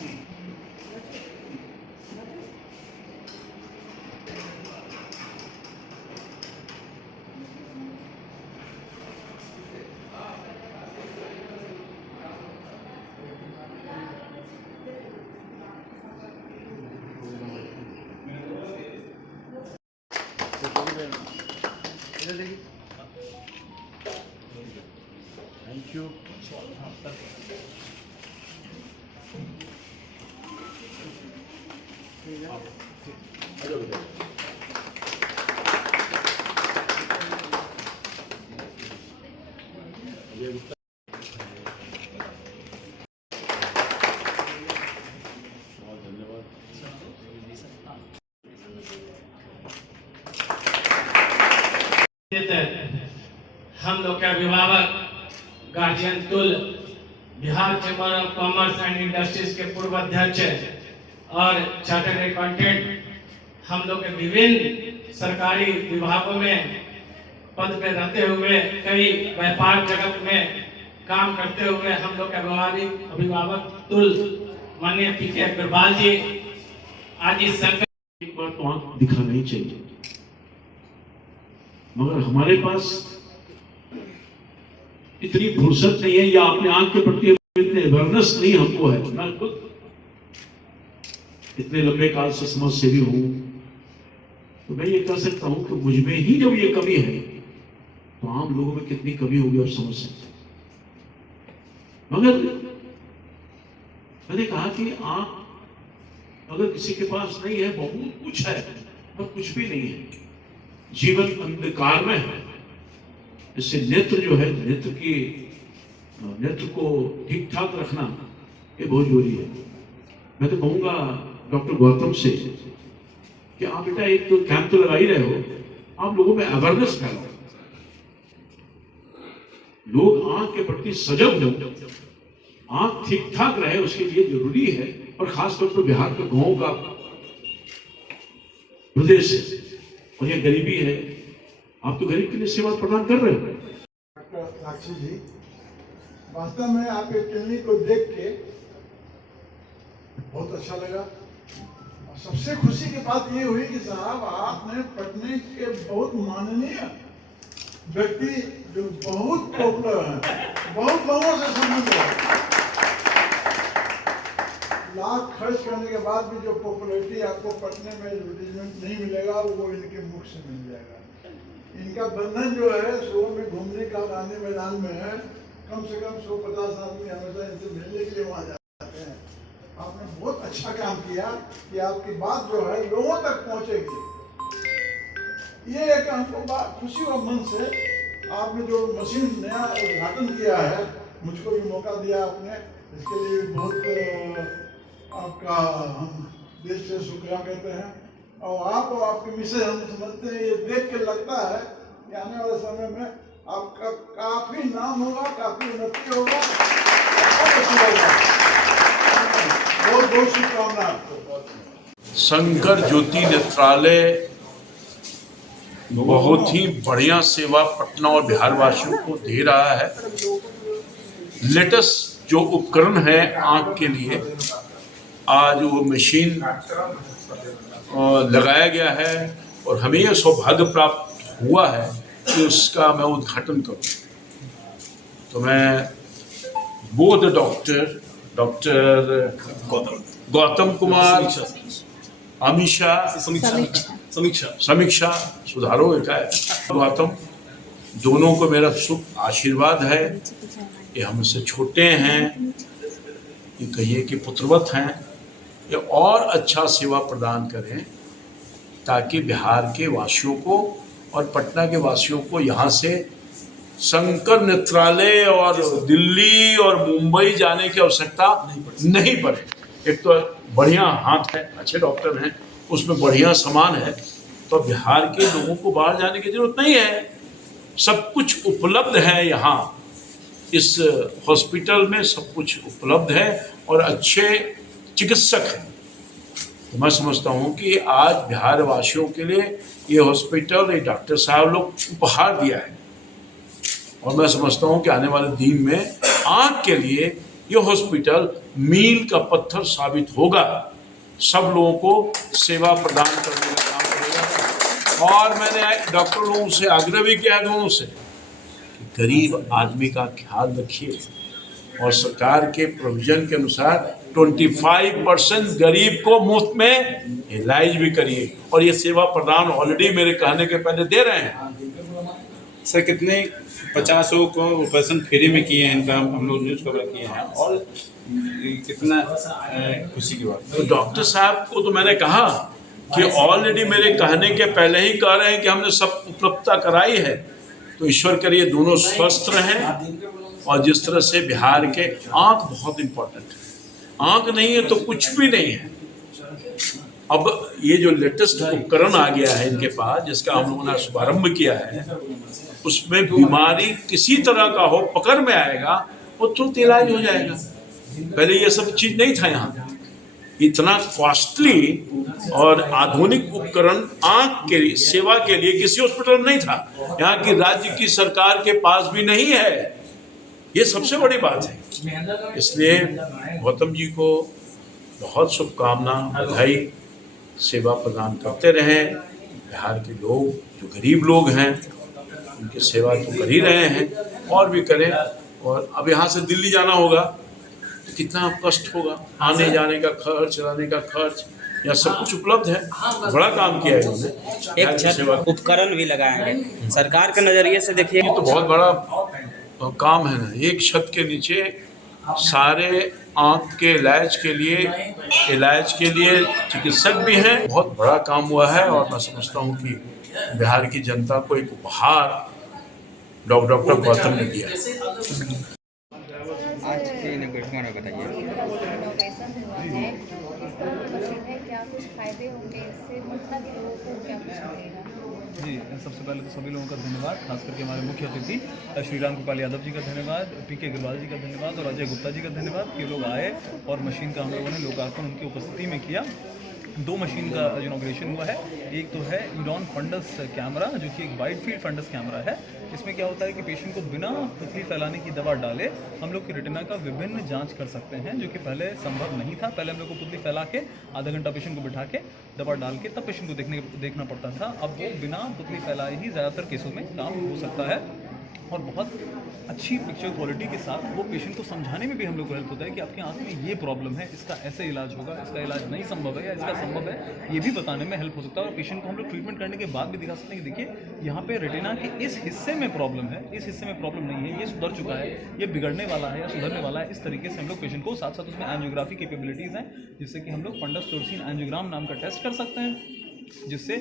Thank you. हम लोग के अभिभावक गार्जियन तुल Bihar chamber of commerce and industries के पूर्व अध्यक्ष और चार्टर्ड अकाउंटेंट, हम लोग के विभिन्न सरकारी विभागों में पद पे रहते हुए, कई व्यापार जगत में काम करते हुए हम लोग के अभिभावक तुल माननीय पीके अग्रवाल जी आज इस संकट एक बार तो आंख दिखाना ही चाहिए, मगर हमारे पास इतनी फुर्सत नहीं है या अपने आंख के प्रति इतने अवेयरनेस नहीं हमको है। मैं खुद इतने लंबे काल से समाज सेवी हूं तो मैं ये कह सकता हूं कि मुझ में ही जब ये कमी है तो आम लोगों में कितनी कमी होगी आप समझ सकते हैं। मगर मैंने कहा कि आंख अगर किसी के पास नहीं है, बहुत कुछ है पर कुछ भी नहीं है, जीवन अंधकार में है। इससे नेत्र जो है, नेत्र को ठीक ठाक रखना ये बहुत जरूरी है। मैं तो कहूंगा डॉक्टर गौतम से कि आप बेटा एक तो कैंप तो लगा ही रहे हो, आप लोगों में अवेयरनेस फैलाओ, लोग आंख के प्रति सजग हो, आंख ठीक ठाक रहे उसके लिए जरूरी है। और खासतौर पर बिहार का गांव का प्रदेश है और ये गरीबी है, आप तो गरीब के लिए सेवा प्रदान कर रहे हो। डॉक्टर साक्षी जी, वास्तव में आपके क्लिनिक को देख के बहुत अच्छा लगा और सबसे खुशी की बात ये हुई कि साहब आपने पटना के बहुत माननीय व्यक्ति जो बहुत पॉपुलर हैं, बहुत लोगों से संबंध है, लाख खर्च करने के बाद भी जो पॉपुलैरिटी आपको पटने में एडवर्टीजमेंट नहीं मिलेगा वो इनके मुख से मिल जाएगा। इनका बंधन जो है सुबह में घूमने का गांधी मैदान में है, कम से कम 150 आदमी हमेशा इनसे मिलने के लिए वहां जाते हैं। आपने बहुत अच्छा काम किया कि आपकी बात जो है लोगों तक पहुंचेगी। ये एक हमको बात खुशी और मन से आपने जो मशीन नया उद्घाटन किया है, मुझको भी मौका दिया आपने, इसके लिए बहुत आपका हम दिल से शुक्रिया कहते हैं। और आप और आपके मिसेज हम समझते हैं, ये देख के लगता है कि आने वाले समय में आपका काफी नाम होगा, काफी उन्नति होगा, बहुत बहुत शुभकामनाएं आपको। शंकर ज्योति नेत्रालय बहुत ही बढ़िया सेवा पटना और बिहार वासियों को दे रहा है। लेटेस्ट जो उपकरण है आंख के लिए, आज वो मशीन लगाया गया है और हमें यह सौभाग्य प्राप्त हुआ है कि उसका मैं उद्घाटन करूं। तो मैं बोध डॉक्टर गौतम कुमार समीक्षा सुधारो गौतम, दोनों को मेरा शुभ आशीर्वाद है। ये हमसे छोटे हैं, ये कहिए कि पुत्रवत हैं, ये और अच्छा सेवा प्रदान करें ताकि बिहार के वासियों को और पटना के वासियों को यहाँ से शंकर नेत्रालय और दिल्ली और मुंबई जाने की आवश्यकता नहीं पड़े। एक तो बढ़िया हाथ है, अच्छे डॉक्टर हैं, उसमें बढ़िया सामान है, तो बिहार के लोगों को बाहर जाने की जरूरत नहीं है। सब कुछ उपलब्ध है यहाँ, इस हॉस्पिटल में सब कुछ उपलब्ध है और अच्छे चिकित्सक हैं। तो मैं समझता हूँ कि आज बिहार वासियों के लिए ये हॉस्पिटल, ये डॉक्टर साहब लोग उपहार दिया है और मैं समझता हूँ कि आने वाले दिन में आँख के लिए ये हॉस्पिटल मील का पत्थर साबित होगा, सब लोगों को सेवा प्रदान करने का काम करेगा। और मैंने डॉक्टर लोगों से आग्रह भी किया है, दोनों से, कि गरीब आदमी का ख्याल रखिए और सरकार के प्रोविजन के अनुसार 25% गरीब को मुफ्त में इलाज भी करिए। और ये सेवा प्रदान ऑलरेडी मेरे कहने के पहले दे रहे हैं। सर कितने 50 को ऑपरेशन फ्री में किए हैं, इनका हम लोग न्यूज़ कवर किए हैं, और कितना खुशी की बात। तो डॉक्टर साहब को तो मैंने कहा कि ऑलरेडी मेरे कहने के पहले ही कह रहे हैं कि हमने सब उपलब्धता कराई है। तो ईश्वर करिए दोनों स्वस्थ रहें। और जिस तरह से बिहार के आँख बहुत इम्पोर्टेंट है, आँख नहीं है तो कुछ भी नहीं है। अब ये जो लेटेस्ट उपकरण आ गया है इनके पास, जिसका हम लोगों ने शुभारंभ किया है, उसमें बीमारी किसी तरह का हो, पकड़ में आएगा, वो तुरंत इलाज हो जाएगा। पहले ये सब चीज़ नहीं था यहाँ। इतना कॉस्टली और आधुनिक उपकरण आँख के सेवा के लिए किसी हॉस्पिटल में नहीं था। यहाँ की राज्य की सरकार के पास भी नहीं है। ये सबसे बड़ी बात है। इसलिए गौतम जी को बहुत शुभकामना, बधाई। सेवा प्रदान करते रहें। बिहार के लोग जो गरीब लोग हैं उनकी सेवा तो कर ही रहे हैं, और भी करें। और अब यहाँ से दिल्ली जाना होगा तो कितना कष्ट होगा, आने जाने का खर्च, रहने का खर्च, यहाँ सब कुछ उपलब्ध है। बड़ा काम किया है इन्होंने। एक छत उपकरण भी लगाया है। सरकार के नज़रिए से देखिए, ये तो बहुत बड़ा काम है ना। एक छत के नीचे सारे आँख के इलाज के लिए चिकित्सक भी हैं। बहुत बड़ा काम हुआ है और मैं समझता हूँ कि बिहार की जनता को एक उपहार डॉक्टर गौतम ने दिया। आज के इनोग्रेशन में बताइए। इनोवेशन हुआ है, इसका मतलब है क्या कुछ फायदे होंगे इससे, मतलब लोगों को क्या कुछ मिलेगा? जी, सबसे पहले तो सभी लोगों का धन्यवाद, खास करके हमारे मुख्य अतिथि श्री राम गोपाल यादव जी का धन्यवाद, पीके अग्रवाल जी का धन्यवाद और अजय गुप्ता जी का धन्यवाद कि लोग आए और मशीन का हम लोगों ने लोकार्पण उनकी उपस्थिति में किया। 2 मशीन का इनॉग्रेशन हुआ है। एक तो है यूरॉन फंडस कैमरा, जो कि एक वाइड फील्ड फंडस कैमरा है। इसमें क्या होता है कि पेशेंट को बिना पुतली फैलाने की दवा डाले हम लोग की रेटिना का विभिन्न जांच कर सकते हैं, जो कि पहले संभव नहीं था। पहले हम लोग को पुतली फैला के आधा घंटा पेशेंट को बिठा के दवा डाल के तब पेशेंट को देखना पड़ता था। अब वो बिना पुतली फैलाए ही ज़्यादातर केसों में काम हो सकता है और बहुत अच्छी पिक्चर क्वालिटी के साथ वो पेशेंट को समझाने में भी हम लोग को हेल्प होता है कि आपके आँख में ये प्रॉब्लम है, इसका ऐसे इलाज होगा, इसका इलाज नहीं संभव है या इसका संभव है, ये भी बताने में हेल्प हो सकता है। और पेशेंट को हम लोग ट्रीटमेंट करने के बाद भी दिखा सकते हैं कि देखिए यहाँ पे रेटिना के इस हिस्से में प्रॉब्लम है, इस हिस्से में प्रॉब्लम नहीं है, ये सुधर चुका है, ये बिगड़ने वाला है या सुधरने वाला है। इस तरीके से हम लोग पेशेंट को साथ साथ उसमें एंजियोग्राफी कैपेबिलिटीज़ हैं, जिससे कि हम लोग फंडस फ्लोरेसेंस एंजियोग्राम नाम का टेस्ट कर सकते हैं, जिससे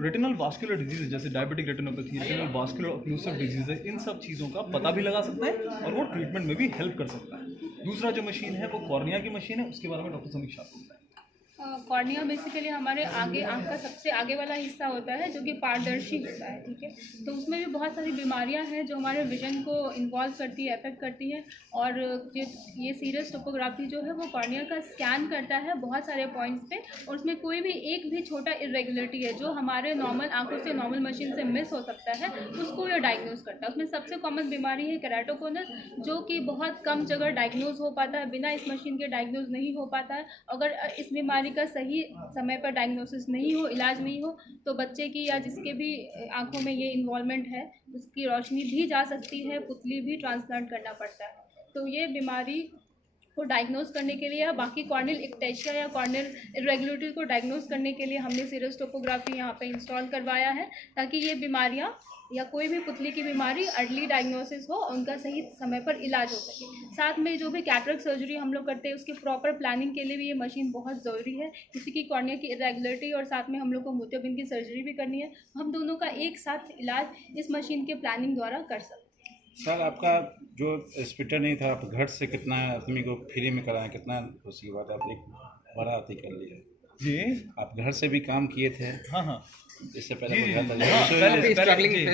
रेटिनल वास्कुलर डिजीज जैसे diabetic retinopathy, retinal vascular occlusive disease है, इन सब चीज़ों का पता भी लगा सकता है और वो ट्रीटमेंट में भी हेल्प कर सकता है। दूसरा जो मशीन है वो कॉर्निया की मशीन है, उसके बारे में डॉक्टर समीक्षा आपको बताएं। कॉर्निया बेसिकली हमारे आगे आँख का सबसे आगे वाला हिस्सा होता है जो कि पारदर्शी होता है, ठीक है। तो उसमें भी बहुत सारी बीमारियां हैं जो हमारे विजन को इन्वॉल्व करती है, अफेक्ट करती है। और ये सीरियस टोपोग्राफी जो है वो कॉर्निया का स्कैन करता है बहुत सारे पॉइंट्स पे, और उसमें कोई भी एक भी छोटा इरेगुलरिटी है जो हमारे नॉर्मल आँखों से, नॉर्मल मशीन से मिस हो सकता है, उसको ये डायग्नोज करता है। उसमें सबसे कॉमन बीमारी है केराटोकोनस, जो कि बहुत कम जगह डायग्नोज हो पाता है, बिना इस मशीन के डायग्नोज नहीं हो पाता है। अगर इस बीमारी का सही समय पर डायग्नोसिस नहीं हो, इलाज नहीं हो, तो बच्चे की या जिसके भी आंखों में ये इन्वॉल्वमेंट है उसकी रोशनी भी जा सकती है, पुतली भी ट्रांसप्लांट करना पड़ता है। तो ये बीमारी को डायग्नोज करने के लिए या बाकी कॉर्नियल इक्टेशिया या कॉर्नियल इरेगुलरिटी को डायग्नोज करने के लिए हमने सीरियस टोपोग्राफी यहाँ पे इंस्टॉल करवाया है, ताकि ये बीमारियाँ या कोई भी पुतली की बीमारी अर्ली डायग्नोसिस हो, उनका सही समय पर इलाज हो सके। साथ में जो भी कैटरेक्ट सर्जरी हम लोग करते हैं उसकी प्रॉपर प्लानिंग के लिए भी ये मशीन बहुत ज़रूरी है। किसी की कॉर्निया की इरेगुलरिटी और साथ में हम लोग को मोतियाबिंद की सर्जरी भी करनी है, हम दोनों का एक साथ इलाज इस मशीन के प्लानिंग द्वारा कर सकते हैं। सर आपका जो हॉस्पिटल नहीं था, आप घर से कितना आदमी को फ्री में कराएं, कितना खुशी की बात है, आपने बड़ा अति कर लिया जी। आप घर से भी काम किए थे? हाँ हाँ, इससे पहले जी, कोई जी, घर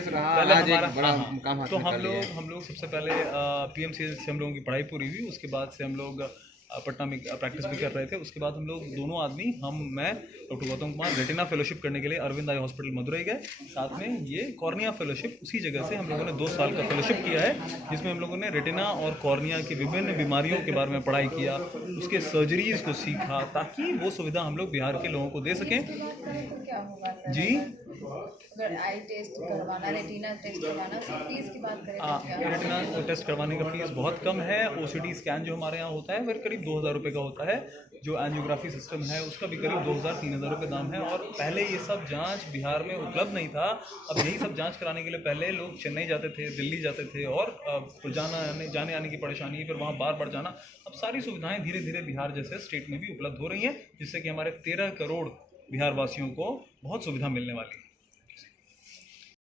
था? हाँ, पहले आज एक बड़ा हाँ, काम हाथ तो में कर लिया है। हम लोग सबसे पहले PMCH से हम लोगों की पढ़ाई पूरी हुई। उसके बाद से हम लोग पटना में प्रैक्टिस भी कर रहे थे। उसके बाद हम लोग दोनों आदमी मैं doctor Gautam Kumar retina fellowship करने के लिए अरविंद आई हॉस्पिटल मदुरई गए। साथ में ये कॉर्निया फेलोशिप उसी जगह से हम लोगों ने 2 साल का फेलोशिप किया है, जिसमें हम लोगों ने रेटिना और कॉर्निया की विभिन्न बीमारियों के बारे में पढ़ाई किया, उसके सर्जरीज को सीखा, ताकि वो सुविधा हम लोग बिहार के लोगों को दे सकें। क्या होगा सर? जी, अगर आई टेस्ट करवाना, रेटिना टेस्ट करवाना, उसकी फीस की बात करें तो क्या? रेटिना टेस्ट करवाने का फीस बहुत कम है। ओसीडी स्कैन जो हमारे यहाँ होता है वह करीब 2000 रुपये का होता है। जो एंजियोग्राफी सिस्टम है उसका भी करीब 2000-3000 रुपये दाम है। और पहले ये सब जांच बिहार में उपलब्ध नहीं था। अब यही सब जांच कराने के लिए पहले लोग चेन्नई जाते थे, दिल्ली जाते थे, और जाने आने की परेशानी, फिर वहाँ बार बार जाना। अब सारी सुविधाएं धीरे धीरे बिहार जैसे स्टेट में भी उपलब्ध हो रही हैं, जिससे कि हमारे 13 करोड़ बिहार वासियों को बहुत सुविधा मिलने वाली है।